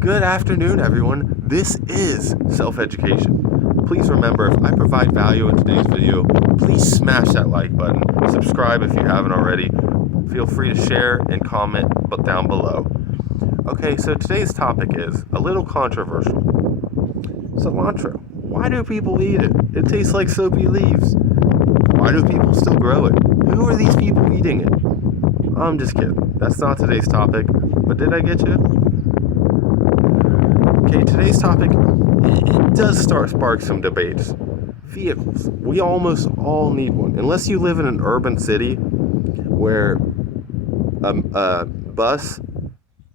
Good afternoon, everyone. This is Self-Education. Please remember, if I provide value in today's video, please smash that like button. Subscribe if you haven't already. Feel free to share and comment down below. Okay, so today's topic is a little controversial. Cilantro. Why do people eat it? It tastes like soapy leaves. Why do people still grow it? Who are these people eating it? I'm just kidding. That's not today's topic, but did I get you? Okay, today's topic, it does spark some debates. Vehicles. We almost all need one. Unless you live in an urban city where a bus,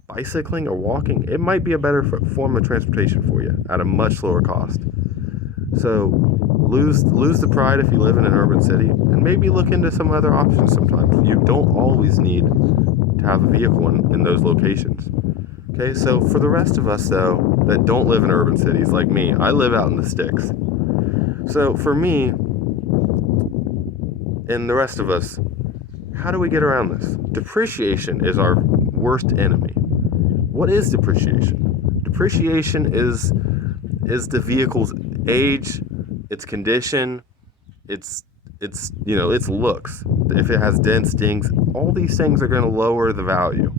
bicycling, or walking, it might be a better form of transportation for you at a much lower cost. So lose the pride if you live in an urban city, and maybe look into some other options sometimes. You don't always need to have a vehicle in those locations. Okay, so for the rest of us, though, that don't live in urban cities like me, I live out in the sticks. So for me and the rest of us, how do we get around this? Depreciation is our worst enemy. What is depreciation? Depreciation is the vehicle's age, its condition, its looks. If it has dents, dings, all these things are going to lower the value.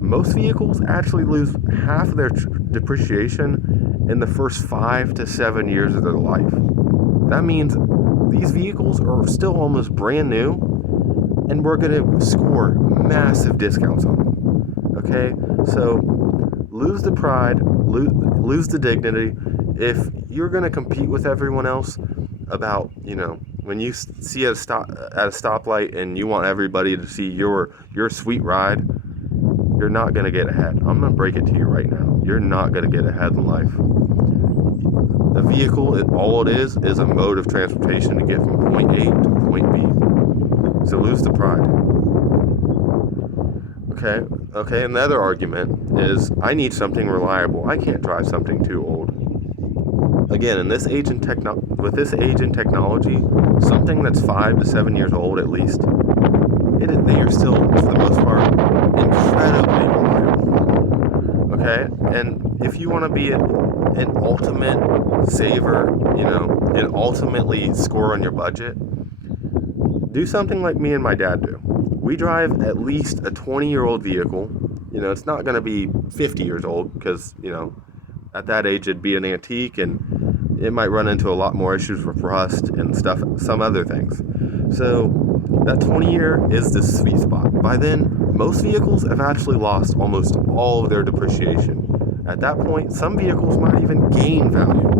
Most vehicles actually lose half of their depreciation in the first 5 to 7 years of their life. That means these vehicles are still almost brand new, and we're going to score massive discounts on them. Okay, so lose the pride, lose the dignity. If you're going to compete with everyone else about, when you see at a stoplight and you want everybody to see your sweet ride, you're not going to get ahead. I'm going to break it to you right now. You're not going to get ahead in life. A vehicle, all it is a mode of transportation to get from point A to point B. So lose the pride. Okay. Another argument is I need something reliable. I can't drive something too old. Again, with this age in technology, something that's 5 to 7 years old at least, they are still, for the most part, incredibly reliable. Okay, and if you want to be an ultimate saver, and ultimately score on your budget, do something like me and my dad do. We drive at least a 20-year-old vehicle. It's not going to be 50 years old because, at that age it'd be an antique and it might run into a lot more issues with rust and stuff, some other things. So that 20-year is the sweet spot. By then, most vehicles have actually lost almost all of their depreciation. At that point, some vehicles might even gain value.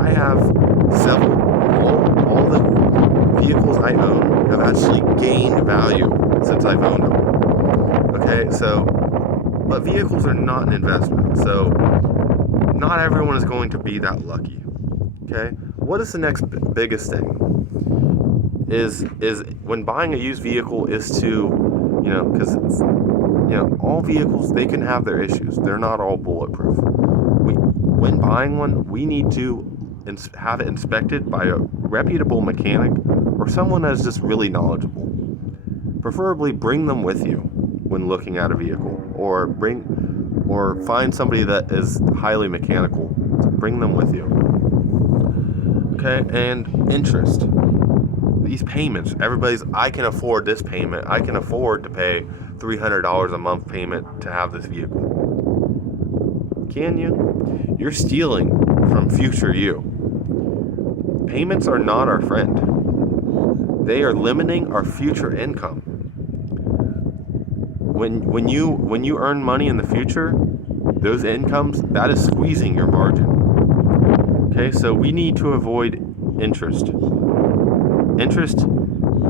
I have all the vehicles I own have actually gained value since I've owned them. Okay, but vehicles are not an investment, so not everyone is going to be that lucky. Okay, what is the next biggest thing? Is when buying a used vehicle is to, because all vehicles, they can have their issues. They're not all bulletproof. When buying one, we need to have it inspected by a reputable mechanic or someone that's just really knowledgeable. Preferably bring them with you when looking at a vehicle, or find somebody that is highly mechanical. Bring them with you. Okay, and interest. These payments, I can afford this payment. I can afford to pay $300 a month payment to have this vehicle. Can you? You're stealing from future you. Payments are not our friend. They are limiting our future income. When you earn money in the future, those incomes, that is squeezing your margin. Okay, so we need to avoid interest. Interest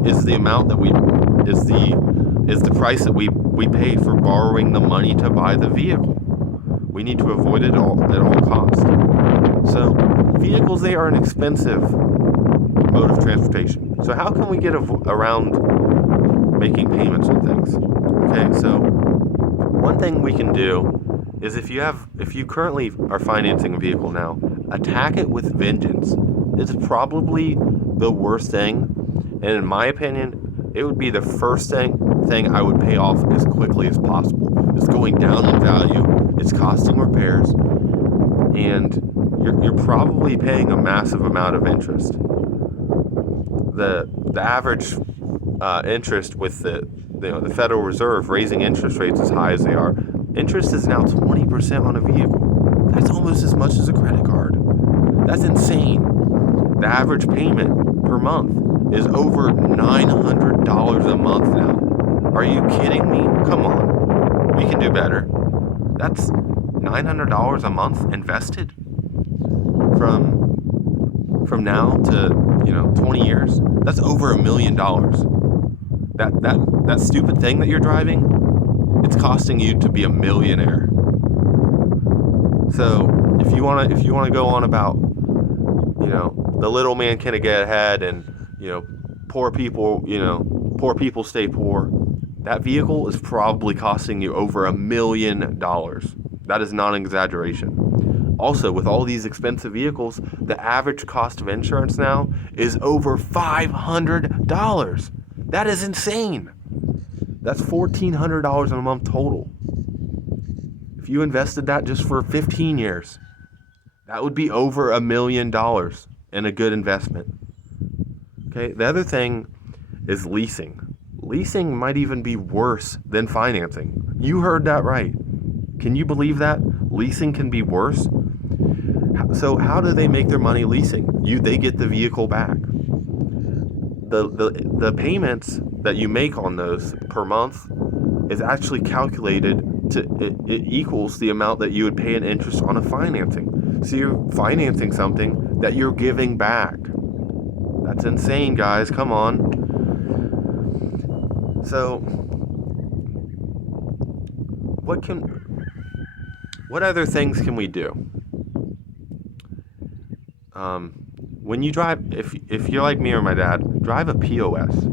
is the amount that is the price that we pay for borrowing the money to buy the vehicle. We need to avoid it at all costs. So vehicles, they are an expensive mode of transportation. So how can we get around making payments on things? Okay, so one thing we can do is if you currently are financing a vehicle now, attack it with vengeance. It's probably the worst thing, and in my opinion, it would be the first thing I would pay off as quickly as possible. It's going down in value. It's costing repairs, and you're probably paying a massive amount of interest. The average interest with the Federal Reserve raising interest rates as high as they are, interest is now 20% on a vehicle. That's almost as much as a credit card. That's insane. The average payment per month is over $900 a month now. Are you kidding me? Come on. We can do better. That's $900 a month invested from now to 20 years. That's over $1 million. That stupid thing that you're driving, it's costing you to be a millionaire. So if you wanna go on about the little man can't get ahead, and poor people stay poor, that vehicle is probably costing you over $1 million. That is not an exaggeration. Also, with all these expensive vehicles, the average cost of insurance now is over $500. That is insane. That's $1,400 a month total. If you invested that just for 15 years, that would be over $1 million in a good investment. Okay, the other thing is leasing. Leasing might even be worse than financing. You heard that right. Can you believe that? Leasing can be worse? So how do they make their money leasing? They get the vehicle back. The payments that you make on those per month is actually calculated to it equals the amount that you would pay in interest on a financing. So you're financing something that you're giving back. That's insane, guys. Come on. So what other things can we do? When you drive, if you're like me or my dad, drive a POS.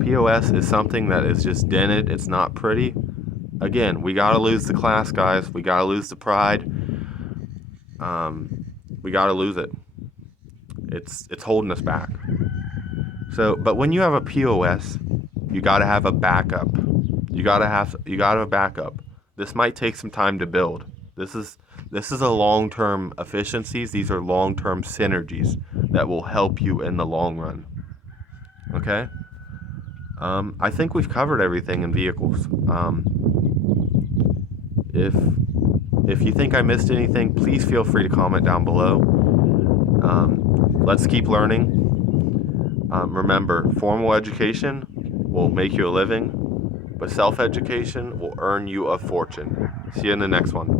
POS is something that is just dented. It's not pretty. Again, we gotta lose the class, guys. We gotta lose the pride. We gotta lose it. It's holding us back. So, but when you have a POS, you gotta have a backup. You gotta have a backup. This might take some time to build. This is a long-term efficiencies. These are long-term synergies that will help you in the long run. Okay? I think we've covered everything in vehicles. If you think I missed anything, please feel free to comment down below. Let's keep learning. Remember, formal education will make you a living, but self-education will earn you a fortune. See you in the next one.